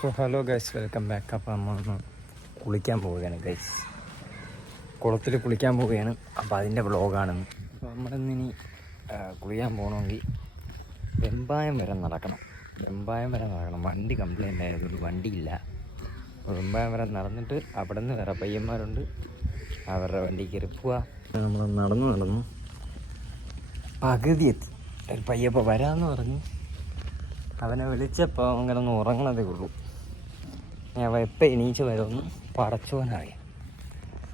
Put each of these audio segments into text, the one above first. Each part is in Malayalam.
So hello guys, welcome back. അപ്പോൾ നമ്മളൊന്ന് കുളിക്കാൻ പോവുകയാണ് ഗൈസ്. കുളത്തിൽ കുളിക്കാൻ പോവുകയാണ്. അപ്പോൾ അതിൻ്റെ വ്ളോഗാണെന്ന്. അപ്പോൾ നമ്മളിന്നിനി കുളിക്കാൻ പോകണമെങ്കിൽ വെമ്പായം വരെ നടക്കണം. വണ്ടി കംപ്ലൈൻ്റ് ആയതുകൊണ്ട് വണ്ടിയില്ല. അപ്പോൾ വെമ്പായം വരെ നടന്നിട്ട് അവിടെ നിന്ന് വേറെ പയ്യന്മാരുണ്ട്, അവരുടെ വണ്ടി കയറി പോവുക. നമ്മൾ നടന്നു പകുതി എത്തി. ഒരു പയ്യപ്പോൾ വരാമെന്ന് പറഞ്ഞ് അവനെ വിളിച്ചപ്പോൾ അങ്ങനെ ഒന്ന് ഉറങ്ങണതേ ഉള്ളൂ. അവൻ എപ്പോൾ എണീച്ച് വരുമെന്ന് പടച്ചോനറിയാം.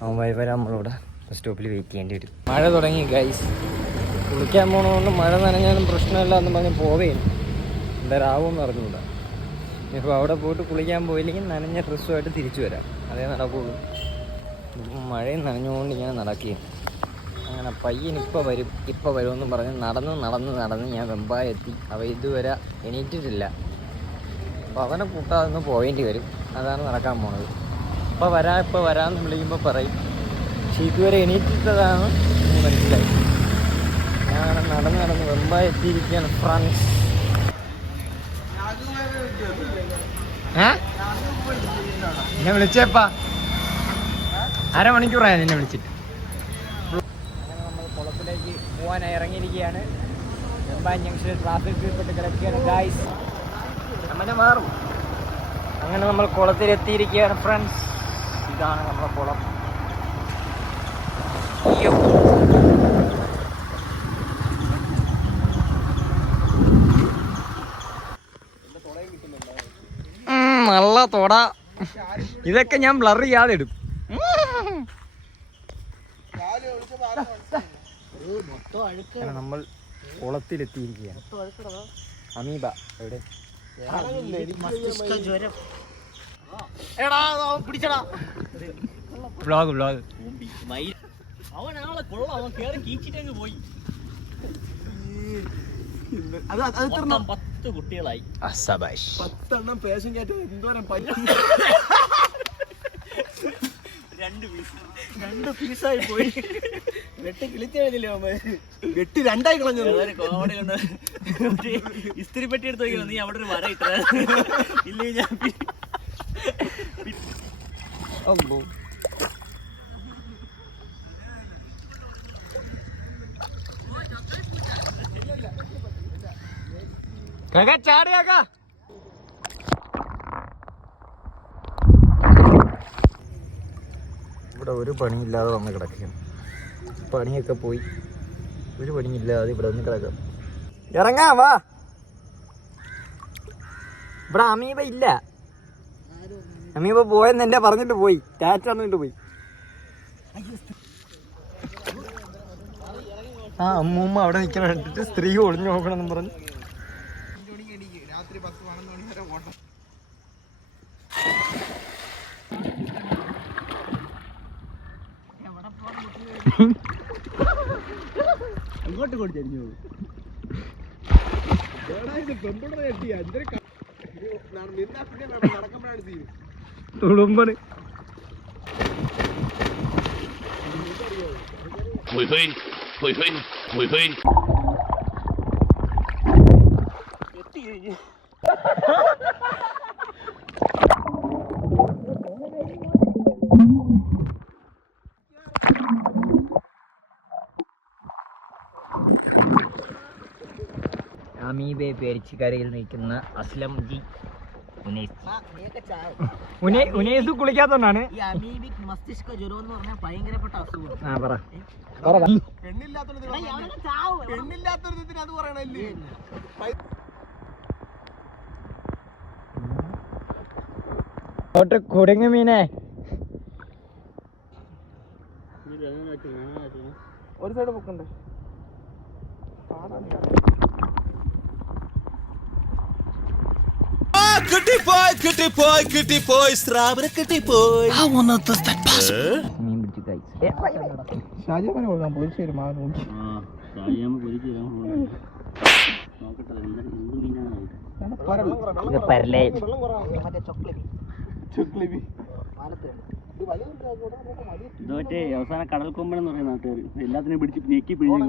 അവൻ വരെ നമ്മളിവിടെ ബസ് സ്റ്റോപ്പിൽ വെയിറ്റ് ചെയ്യേണ്ടി വരും. മഴ തുടങ്ങി ഗൈസ്. കുളിക്കാൻ പോകണതുകൊണ്ട് മഴ നനഞ്ഞാലും പ്രശ്നമില്ല എന്ന് പറഞ്ഞ് പോവേയും എന്തരാവുമെന്ന് അറിഞ്ഞൂടാ. ഇപ്പോൾ അവിടെ പോയിട്ട് കുളിക്കാൻ പോയില്ലെങ്കിൽ നനഞ്ഞ ഡ്രസ്സുമായിട്ട് തിരിച്ചു വരാം, അതേ നടക്കുള്ളൂ. മഴയും നനഞ്ഞുകൊണ്ട് ഇങ്ങനെ നടക്കുകയും അങ്ങനെ പയ്യൻ ഇപ്പോൾ വരുമെന്ന് പറഞ്ഞ് നടന്ന് ഞാൻ വെമ്പായ എത്തി. അവ ഇതുവരെ എണീറ്റിട്ടില്ല. അപ്പോൾ അവനെ കൂട്ടാതെ പോവേണ്ടി വരും. അതാണ് നടക്കാൻ പോണത്. ഇപ്പോൾ വരാമെന്ന് വിളിക്കുമ്പോൾ പറയും, പക്ഷെ ഇതുവരെ എണീറ്റിട്ടതാണ് എന്ന് മനസ്സിലായി. ഞാൻ നടന്ന് വെമ്പായ എത്തിയിരിക്കുകയാണ് ഫ്രണ്ട്സ്. എന്നെ വിളിച്ചേപ്പാ, അരമണിക്കൂറായി എന്നെ വിളിച്ചിട്ട്. അങ്ങനെ നമ്മൾ കുളത്തിലേക്ക് പോകാനായി ഇറങ്ങിയിരിക്കുകയാണ്. വെമ്പായം ജംഗ്ഷനിൽ ട്രാഫിക് പെട്ട് കിടക്കുകയാണ് ഗായ്സ്. അങ്ങനെ മാറും. അങ്ങനെ നമ്മൾ കുളത്തിലെത്തിയിരിക്കുകയാണ് ഫ്രണ്ട്സ്. ഇതാണ് നമ്മുടെ കുളം. നല്ല തൊട. ഇതൊക്കെ ഞാൻ ബ്ലർ ചെയ്യാതെ ഇടും. നമ്മൾ കുളത്തിലെത്തിയിരിക്കുകയാണ്. അമീബ എവിടെ? വ്ളോഗ് കുട്ടികളായി 10 പേശം കയറ്റ എന്തോരം രണ്ട് പീസായി പോയി. വെട്ടി കിളിച്ചെഴുതില്ലേ വെട്ടി രണ്ടായി കളഞ്ഞു. കോമഡി കൊണ്ട് ഇസ്തിരി പെട്ടി എടുത്ത് നോക്കിയോ നീ അവിടെ ഒരു വര ഇട്ട ഇല്ലേ? ഞാൻ ചാടിയാക്കാ. ഇവിടെ ഒരു പണിയില്ലാതെ വന്ന് കിടക്കുകയാണ്. പണിയൊക്കെ പോയി, ഒരു പണിയില്ലാതെ ഇവിടെ വന്ന് കിടക്കാം. ഇറങ്ങാ വാ. ഇവിടെ അമീബ ഇല്ല. അമീബ പോയെന്നെ പറഞ്ഞിട്ട് പോയി, ടാറ്റ പറഞ്ഞിട്ട് പോയി. ആ അമ്മൂമ്മ അവിടെ നിൽക്കണ കണ്ടിട്ട് സ്ത്രീ ഒളിഞ്ഞു നോക്കണമെന്ന് പറഞ്ഞു. രാത്രി 10-11 മണി വരെ ഓട്ടം. ഇങ്ങോട്ട് കൊടുത്തു തുളുമ്പണ്. അമീബയെ പേരിച്ചുകരയിൽ നിൽക്കുന്ന അസ്ലം ജി ഉനേസ് കുളിക്കാത്തോണ്ടാണ്. മസ്തിഷ്ക ജ്വരം എന്ന് പറഞ്ഞാൽ ഭയങ്കരപ്പെട്ട അസുഖം. പെണ്ണില്ലാത്തൊരു അത് പറയണല്ലേ. കൊടുങ്ങ മീനെ ഒരു സൈഡ് പൊക്കണ്ടേ? ഷാജിയമ്മനെ കൊടുക്കാൻ പോലീസ് നോക്കി. ഇതോറ്റേ അവസാന കടൽ കൊമ്പൻ എന്ന് പറയുന്ന നാട്ടുകാർ എല്ലാത്തിനും പിടിച്ച് നീക്കി പിഴിഞ്ഞു.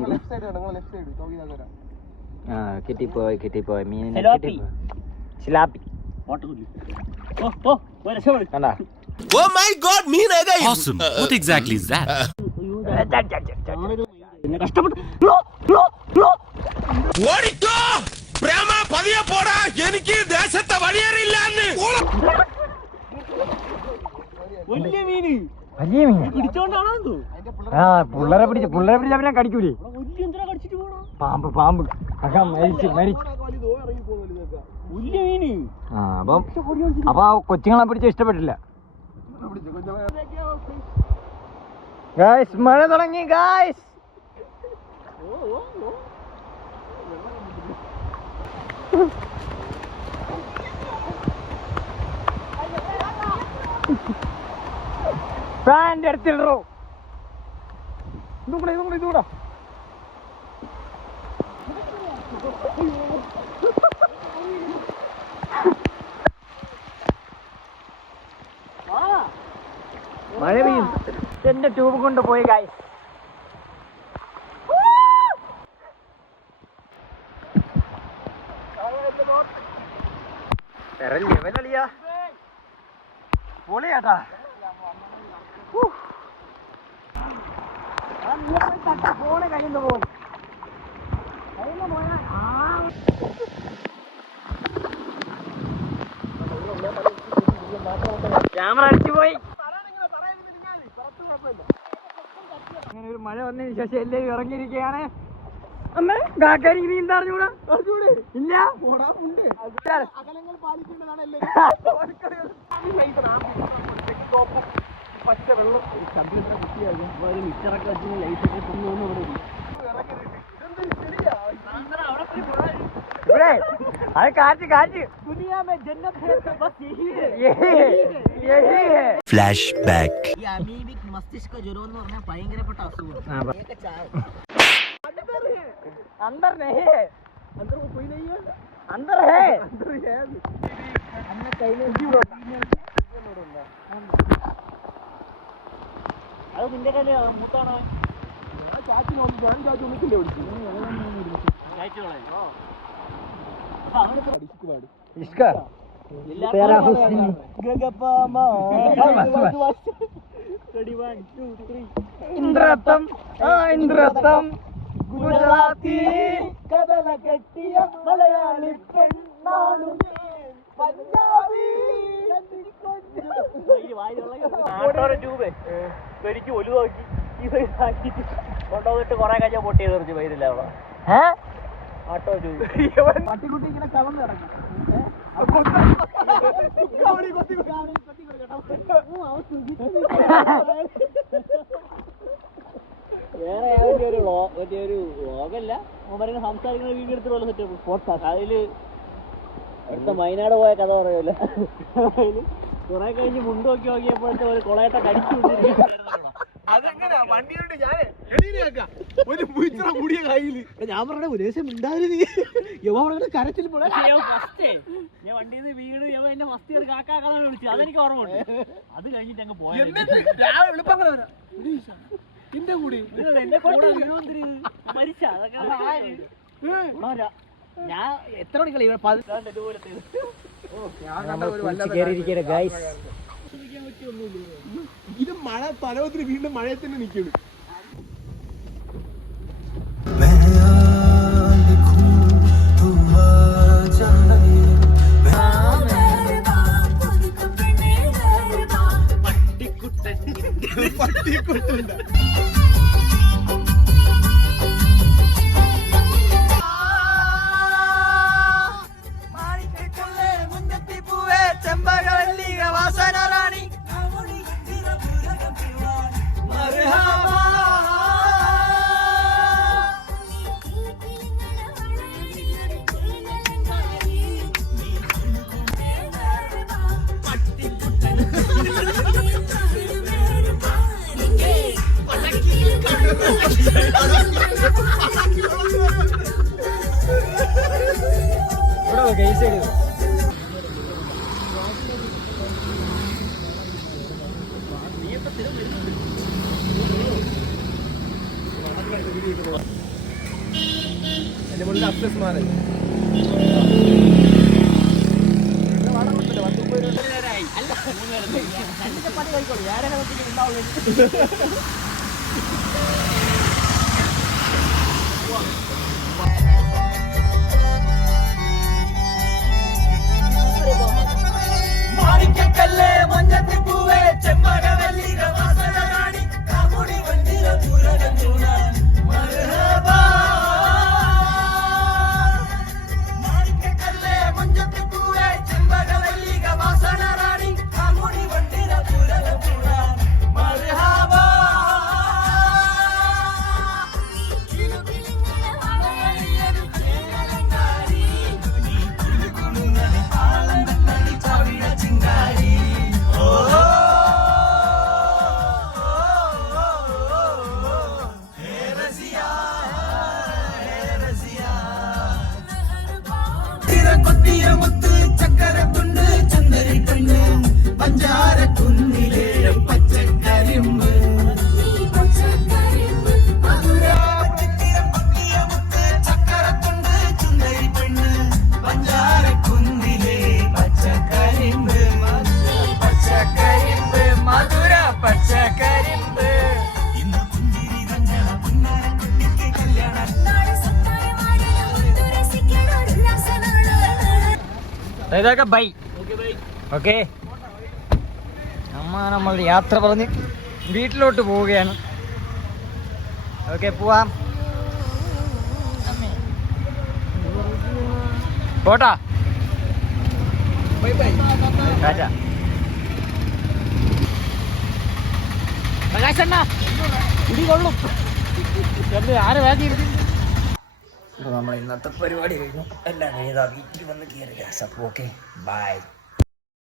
കിട്ടിപ്പോയി മീൻ. ചിലാപ്പി കണ്ടാ Oh my God, mean again. Awesome. What exactly is that? ഓടിക്കോ പ്രേമ പതിയെ പോടാ എനിക്ക് ദേശത്തെ വഴിയേറിയില്ലാന്ന് വലിയ മീന് വലിയ മീൻ പിടിച്ചോണ്ടാണോ ആ പുള്ളരെ പിടിച്ച് അവനെ കടിക്കൂലേ വലിയ എന്തിനാ കടിച്ചിട്ട് പോണോ പാമ്പ് അതാ മരിച്ചു വലിയ മീന് ആ അപ്പൊ ആ കൊച്ചുങ്ങളെ പിടിച്ച് ഇഷ്ടപ്പെട്ടില്ല ഗായ്സ് മഴ തുടങ്ങി ഗായ്സ് ഫാൻ്റെ അടുത്തിടോ ഇതുകൂടെ മഴ പെയ്യും എന്റെ ട്യൂബ് കൊണ്ട് പോയി ഗായ്സ് പൊളിയാട്ടാ ഫോണ് കഴിയുന്നു പോകും ക്യാമറ അടിച്ചു പോയി അങ്ങനെ ഒരു മഴ വന്നതിന് ശേഷം എല്ലാവരും ഇറങ്ങിയിരിക്കുകയാണ് അമ്മ കാക്കാരി നീന്താ അറിഞ്ഞൂടാ ഇല്ല പച്ച വെള്ളം മിച്ചറൊക്കെ വെച്ച് ലൈറ്റൊക്കെ കൊണ്ടുവന്ന് ഇവിടെ അത് കാറ്റ് ഫ്ലാഷ് ബാക്ക് ഈ അമീബിക് മസ്തിഷ്ക ജ്വരം എന്ന് പറഞ്ഞാൽ ഭയങ്കരപ്പെട്ട അസുഖം अंदर है അത് നിന്റെ കയ്യില് മൂത്താണോ इसका तेरा हुस्न इंद्रतम इंद्रतम ഗുജറാത്തി കടല കെട്ടിയ മലയാളി പെണ്ണാണു പഞ്ചാബി ട്യൂബ് പെരിക്ക് ഒലു നോക്കി ഈ സൈസ് ആക്കിട്ട് കൊണ്ടുവന്നിട്ട് കുറെ കഴിഞ്ഞാൽ പൊട്ടി തെറിച്ച് പോയില്ല അവിടെ ആട്ടോ ട്യൂബ് പട്ടിക്കുട്ടി ഇങ്ങനെ കവന്ന് കിടക്കും വേറെ ഒരു വ്ളോഗല്ല പറയുന്ന സംസാരിക്കുന്ന വീഡിയോ എടുത്തിട്ടുള്ള സെറ്റപ്പ് അതില് അടുത്ത വയനാട് പോയ കഥ പറയുമല്ലോ അതില് കുറെ കഴിഞ്ഞ് മുണ്ട് നോക്കിയപ്പോഴത്തെ ഒരു കൊളയത്തെ കടിച്ചു ഞാൻ പറഞ്ഞ ഒരു ദിവസം ഉണ്ടായിരുന്നു കരച്ചിൽ ഫസ്റ്റേ ഞാൻ വണ്ടിയിൽ നിന്ന് വീട് എന്നെ മസ്തി ഒരു കാക്കാക്കാന്നാണ് വിളിച്ചത് അതെനിക്ക് ഓർമ്മയുണ്ട് അത് കഴിഞ്ഞിട്ട് അങ്ങ് പോയത് എന്റെ കൂടി എന്റെ കൂടെ മരിച്ച ഞാൻ എത്ര മണിക്കളി ഇത് മഴ പലവത്തിന് വീണ്ടും മഴയിൽ തന്നെ നിൽക്കുന്നു പട്ടിക്കുട്ടുണ്ട് എന്റെ മുന്നിൽ അപ്ലസ്മാരായി രണ്ട് ചപ്പാത്തി കഴിക്കോളൂ, വേറെ ഉണ്ടാവുള്ളൂ. മാണിക്കക്കല്ലേ മഞ്ഞത്തി പൂവേ ചെമ്പകവല്ലി വാസന നാടി കാമുടി വണ്ടിര പൂരകത്തുണ മർഹബാ. മാണിക്കക്കല്ലേ മഞ്ഞത്തി പൂവേ ചെമ്പകവല്ലി വാസന നാടി കാമുടി വണ്ടിര പൂരകത്തുണ മർഹബാ. കൊത്തിയ മുത്ത് ചക്കരത്തുണ്ട് ചന്ദരി പെണ്ണ് പഞ്ചാര കുന്നിലെ പച്ചക്കരിമ്പ് ചക്കരത്തുണ്ട് ചുന്ദരി പെണ്ണ് പഞ്ചാര കുന്നിലെ പച്ചക്കരിമ്പ് പച്ചക്കരിമ്പ് മധുര പച്ചക്കരിമ്പ്. ഇന്ന് പുഞ്ചിരി കഞ്ഞണ പുന്നാര കുട്ടിക്ക് കല്യാണം. ഇതൊക്കെ ബൈ. ഓക്കെ, നമ്മൾ യാത്ര പറഞ്ഞ് വീട്ടിലോട്ട് പോവുകയാണ്. ഓക്കെ, പോവാം. പോട്ടാ, പ്രകാശണ്ണ ഇടി കൊള്ളും. ആര് വേഗം അപ്പോൾ നമ്മൾ ഇന്നത്തെ പരിപാടി കഴിഞ്ഞു. എല്ലാം കഴിഞ്ഞതാ വീട്ടിൽ വന്ന് കയറി. അപ്പോൾ ഓക്കെ, ബൈ.